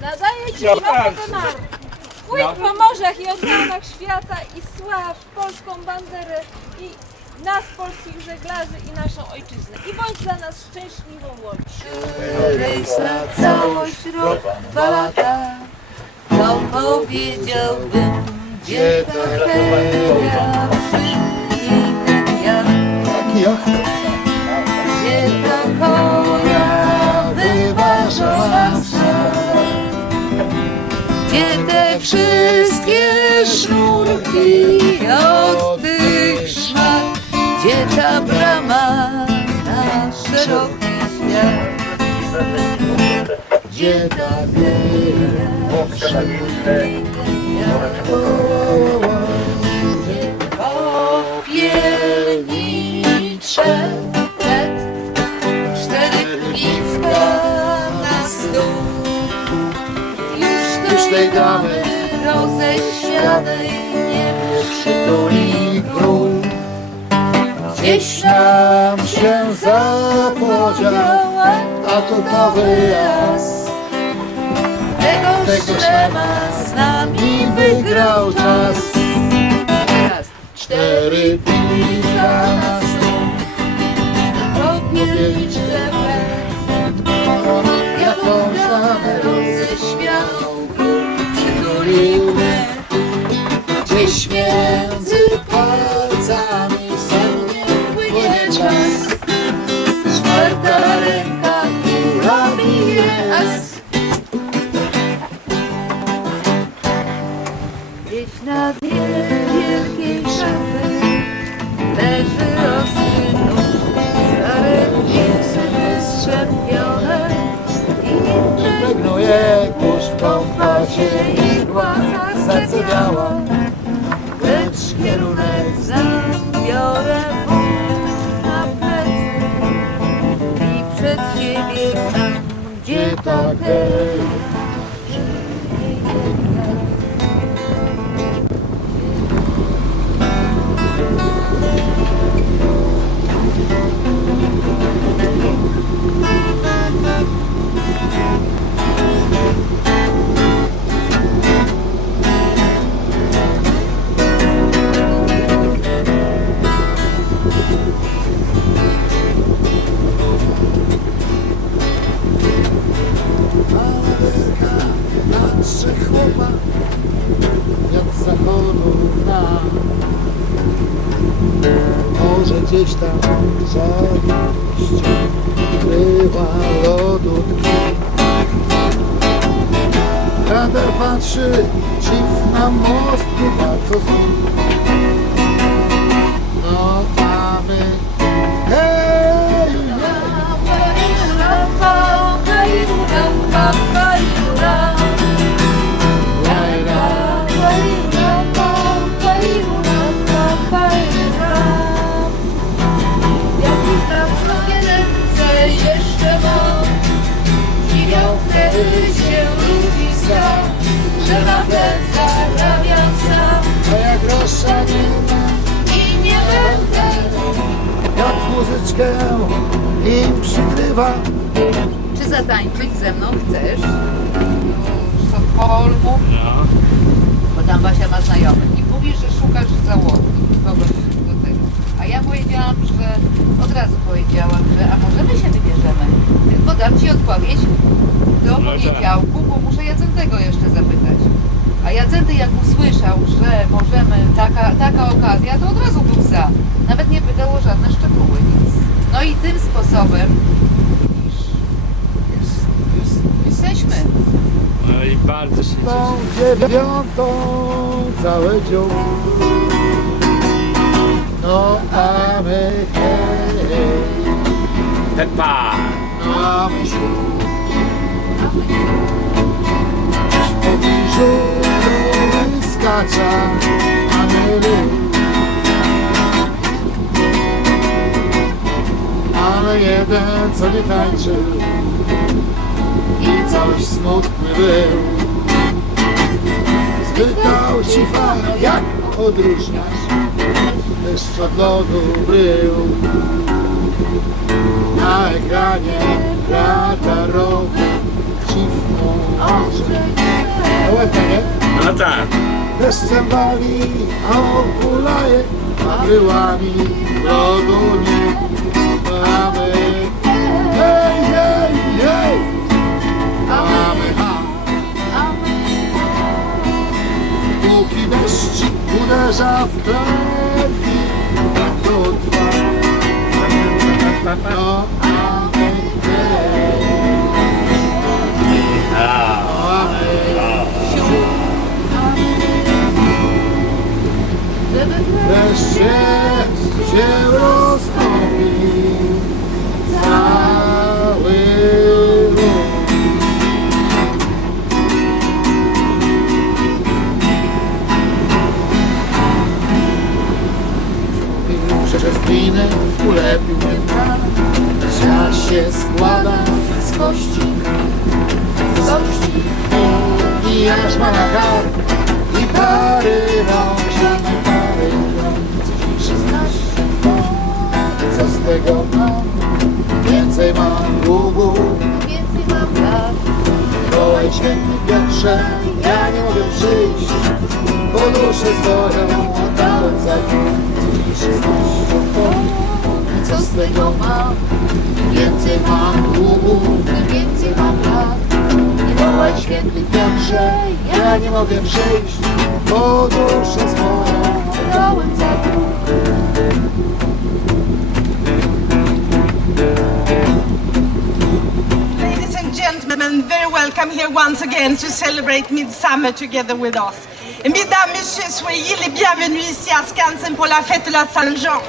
Nadaje Ci No nowy tak. tenar. Płyń po morzach i oceanach świata i sław polską banderę i nas, polskich żeglarzy i naszą ojczyznę. I bądź dla nas szczęśliwą łódź. Rejs na całość rok, dwa lata To powiedziałbym, gdzie ta heja Przyjmij ja, Taki ja. Wszystkie sznurki od tych szmat Gdzie ta brama na szeroki świat Gdzie ta te cztery piwka na stół Już tej damy roześmianej nie przytuli król Gdzieś tam się zapodział, a to to wyjazd. Tego szlema z nami wygrał czas Raz, Cztery piwka na stół. Popielniczkę we Jakąś Gdzieś między palcami sennie płynie czas. Czwarta ręka króla bije as Gdzieś na dnie wielkiej szafy leży ostry nóż, stare dżinsy wystrzępione i Żegnuje kurz w kąpacie igła serce gdzie żadność kryła lodówki Radar patrzy dziw na most chyba to znów No a my hej, hej Jeszcze Dziwią wtedy się ludzi sam Że na ten zarabiam sam. A jak grosza nie ma. I nie będę. Jak muzyczkę im przykrywa. Czy zatańczyć ze mną chcesz? W Sztokholmu, bo tam Basia ma znajomych i mówisz, że szukasz załogi, kogoś do tego. A ja powiedziałam, że od razu powiedziałam, że a może my się wybierzemy. Tylko dam Ci odpowiedź do poniedziałku, bo muszę Jacentego jeszcze zapytać. A Jacenty jak usłyszał, że możemy, taka, taka okazja, to od razu był za. Nawet nie pytał o żadne szczegóły, nic. No i tym sposobem, widzisz, jest, jest, jesteśmy. No i bardzo się cieszę. dziewiątą całe dziób No a my hej, Ten pan. no a my ślub W pobliżu skacza, a my lub Ale jeden co nie tańczył i coś smutny był. Spytał ci fan, jak odróżniasz deszcz od lodu brył. Na ekranie lata ci w oczy tak. Deszczem wali, a on kulaje, a byłami lodu nie mamy. Hej, hej, hej! Mamy, ha! Póki deszcz uderza w klatki, tak to trwa. No, amen, hej! Wreszcie się roztopi cały gliny, ulepił mnie pan. Się składa z kości, i aż ma na kark i pary rąk, siedem pary rąk, szesnaście Co z tego mam? Więcej mam długu, Więcej mam lat, wołaj święty Piotrze, ja nie mogę przyjść, bo duszę swoją oddałem za szesnaście i co z tego mam? Więcej mam długu, więcej mam lat, nie święty Piotrze, ja nie mogę przyjść, bo duszę swoją dałem za dług. Ladies and gentlemen, very welcome here once again to celebrate Midsummer together with us. Mesdames, messieurs, soyez les bienvenus ici à Skansen pour la fête de la Saint-Jean.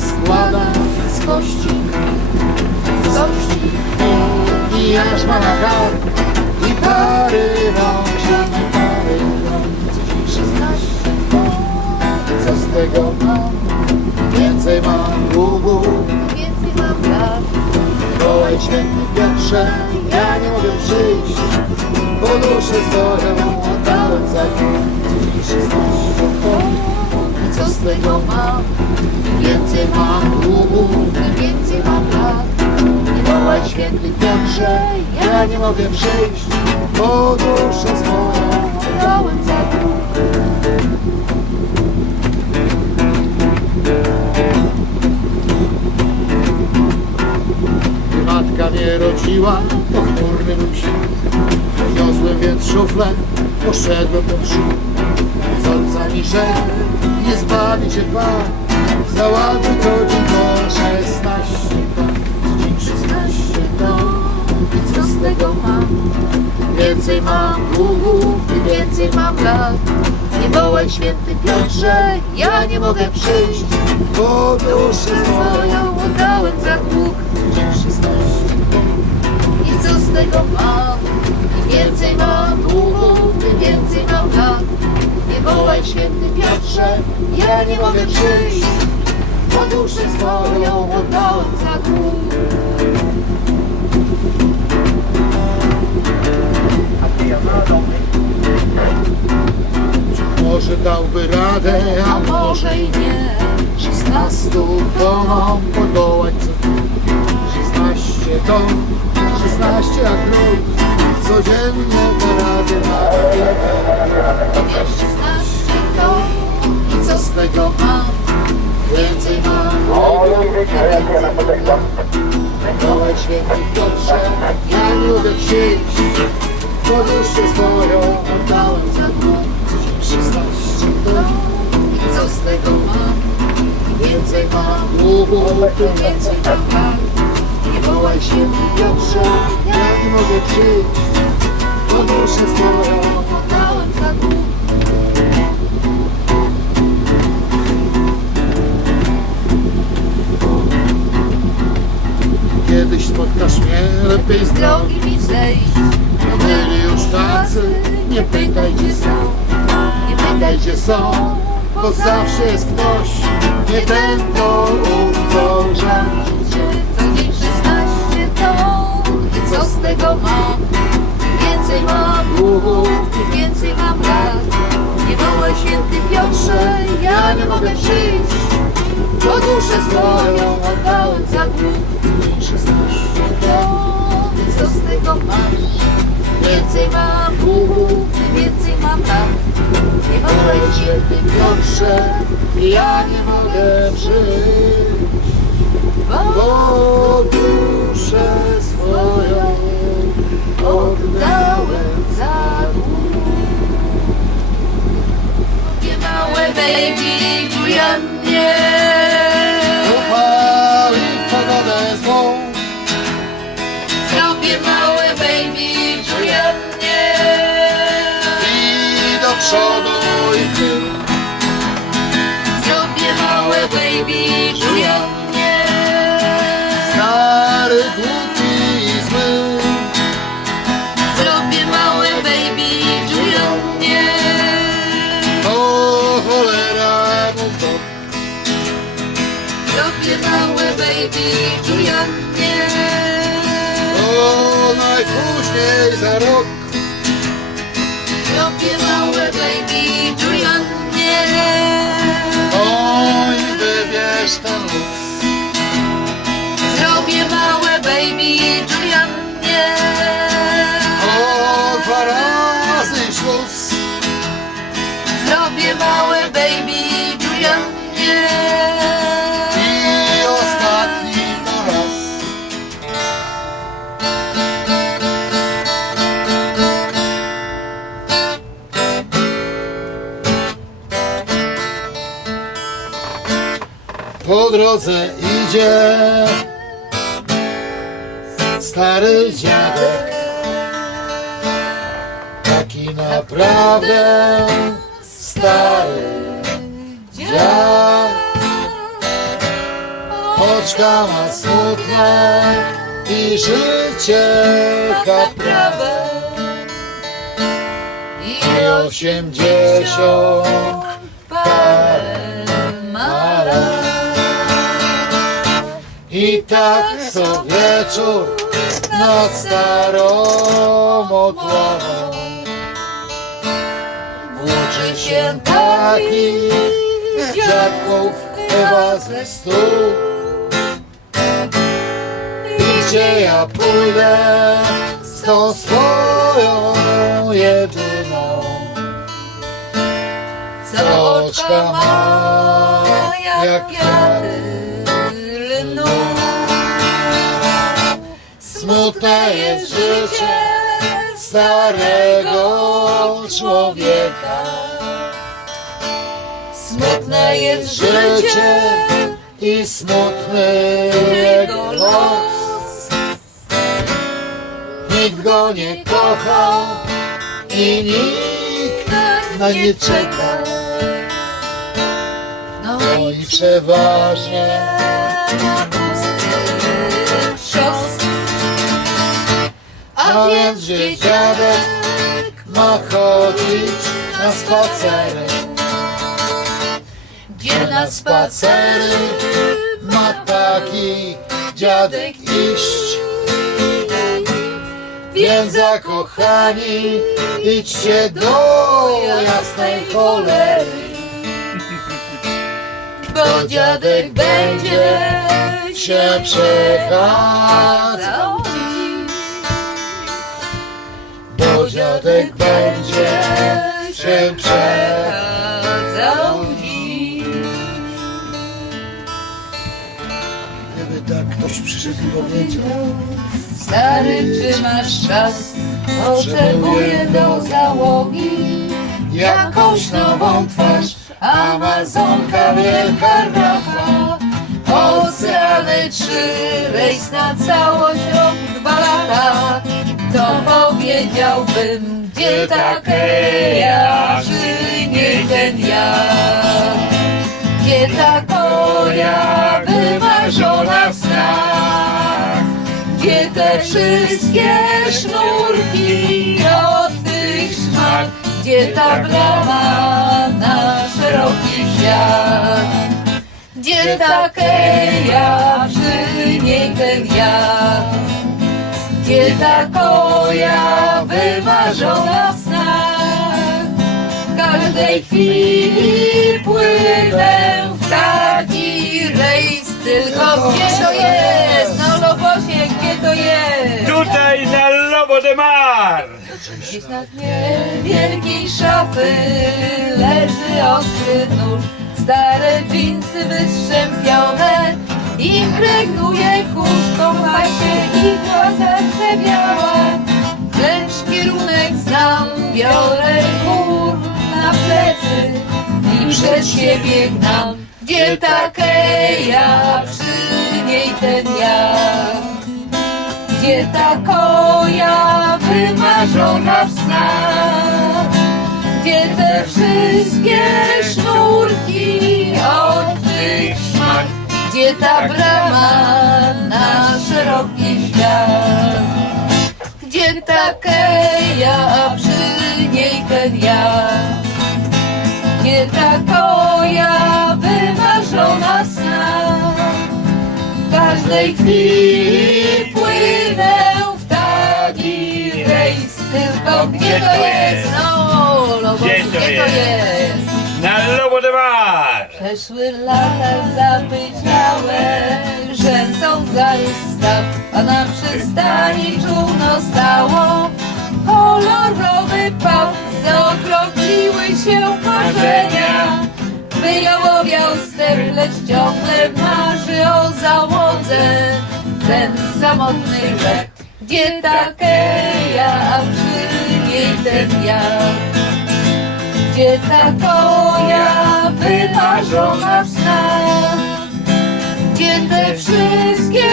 Składa z kości. Z kości. I aż ma na kark I pary rąk, siedem pary rąk szesnaście Co z tego mam? Więcej mam długu. Więcej mam lat, Wołaj święty Piotrze Ja nie mogę przyjść Bo duszę swoją oddałem za nim i co z tego mam? Więcej mam długu Im więcej mam lat, Nie wołaj święty Piotrze, ja nie mogę przyjść, bo duszę swoją dałem za dług. Matka mnie rodziła, to chmurny był świt. Wniosłem więc szuflę, poszedłem do śród. Z ojcami rzekł, nie zbawi cię Pan, załaduj co dzień po szesnaście ton. Co dzień szesnaście ton. I co z tego mam? Więcej mam długu, Im więcej mam lat, nie wołaj święty Piotrze, ja nie mogę przyjść, bo duszę swoją oddałem za dług. dzień szesnaście I co z tego mam? Więcej mam długu, tym więcej mam lat. Wołaj święty Piotrze, Ja nie mogę przyjść, co duszy swoją oddałem za gród. Czy może dałby radę, a może i nie. Szesnastu tonom podołać. Szesnaście ton, szesnaście agród Codziennie parady na 16 ton i co z tego? ma? Mikołaj święty Piotrze, ja nie mogę przyjść Poduszę swoją oddałem za dług Codzień 16 I co z tego mam? Więcej mam, więcej mam święty Piotrze, ja nie mogę przyjść Poduszę swoją Oddałem za dług. Kiedyś spotkasz mnie lepiej z drogi mi zejść. To byli już tacy, nie pytaj gdzie są Nie pytaj gdzie są, bo zawsze jest ktoś, nie ten to ów, co rządzi. cię. Co dzień 16 to. I co z tego mam? Więcej mam, Długu, więcej mam lat. Nie wołaj święty Piotrze, ja nie mogę przyjść. Bo duszę swoją oddałem za dług. 16, To, i co z tego mam? Więcej mam tym więcej mam lat. Nie wołaj święty Piotrze, ja nie mogę przyjść, bo duszę swoją oddałem za dług. Nie małe baby Julianie, Upali przodu i tył. Zrobię małe baby Julianie. Stary, głupi i zły, Zrobię małe baby Julianie. o cholera mów to. Zrobię małe baby Julianie. O najpóźniej za rok, Zrobię małe baby Julianie. oj wybierz ten. Zrobię małe baby Julianie. O dwa razy Zrobię małe Po drodze idzie stary dziadek, taki naprawdę stary dziad. Oczka ma smutne i życie kaprawe i osiemdziesiąt I tak co wieczór nad starą odławą Włóczy się taki dziadków chyba ze stu. I gdzie ja pójdę z tą swoją jedyną? Co oczka ma jak kwiaty Smutne jest życie starego człowieka. Smutne jest życie i smutny jego los. Nikt go nie kochał i nikt na nie czeka. No i przeważnie A więc, że dziadek ma chodzić na spacery Gdzie na spacery ma taki dziadek iść. Więc zakochani, idźcie do jasnej cholery. Bo dziadek będzie Się przechadzał, dziadek będzie się przechadzał. dziś. Gdyby tak Ktoś przyszedł i powiedział Stary, czy masz czas? Potrzebuję do załogi Jakąś nową twarz Amazonka wielka rafa Oceany trzy, rejs na całość rok, dwa lata To powiedziałbym, gdzie takeja, czy nie ten ja? Gdzie takoja wymarzona w snach? Gdzie te wszystkie sznurki od tych szmat? Gdzie ta brama na szeroki świat? Gdzie takeja, przy niej ten ja Gdzie takoja wymarzona w snach W każdej chwili płynę w taki rejs Tylko gdzie to jest? No Lobosie, gdzie to jest? Tutaj na Lobo de Mar! Gdzieś na dnie wielkiej szafy leży ostry nóż Stare dżinsy wystrzępione Impregnuje kurz, kocha się igła zakrzewiała Lecz kierunek znam, biorę chór na plecy I przed siebie gnam. Gdzie takeja, przy niej ten ja? Gdzie ta koja wymarzona w snach, gdzie te wszystkie ta brama na szeroki świat, gdzie ta keja, a przy niej ten ja, gdzie ta koja wymarzona w snach w każdej chwili płynę w taki rejs. Tylko gdzie to jest? No, bo Gdzie to jest? Na Lobo de Mar! Przeszły lata zapyciałe, rzęsą zarys staw, a na przystani czółno stało. Kolorowy pał, zaokroczyły się marzenia. Wyjałowiał ster, lecz ciągle marzy o załodze. Ten samotny brzeg, gdzie takeja, a przy niej ten ja. Gdzie ta koja wymarzona w snach Gdzie te wszystkie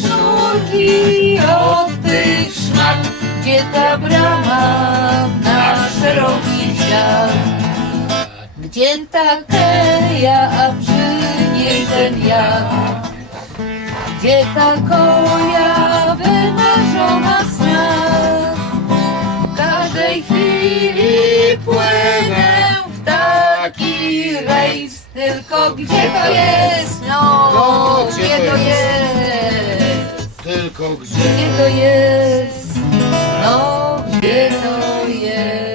sznurki od tych szmat Gdzie ta brama na szeroki świat. Gdzie ta keja, a przy niej ten ja. Gdzie ta koja wymarzona w snach w każdej chwili płynę taki rejs, tylko gdzie to jest? No, gdzie to jest? Tylko gdzie? Gdzie to jest? No, gdzie to jest?